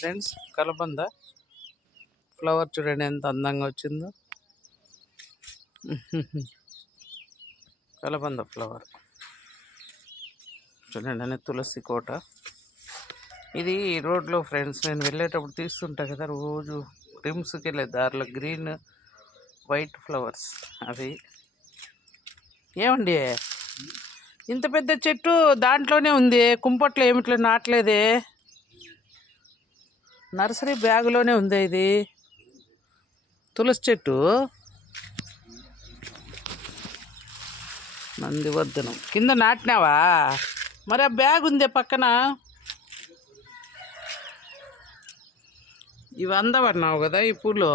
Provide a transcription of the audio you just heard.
Friends, కలబంద flower చూడండి ఎంత అందంగా వచ్చిందో. కలబంద ఫ్లవర్ చూడండి అని తులసి కోట. ఇది రోడ్లో ఫ్రెండ్స్, నేను వెళ్ళేటప్పుడు తీస్తుంటా కదా రోజు, రిమ్స్కి వెళ్ళే దారిలో గ్రీన్ వైట్ ఫ్లవర్స్ అవి. ఏమండి ఇంత పెద్ద చెట్టు దాంట్లోనే ఉంది, కుంపట్లో ఏమిట్లో నాటలేదే, నర్సరీ బ్యాగులోనే ఉంది ఇది తులసి చెట్టు. నందివర్ధనం కింద నాటినావా? మరి ఆ బ్యాగ్ ఉందే పక్కన. ఇవి అందవన్నావు కదా ఈ పూలు.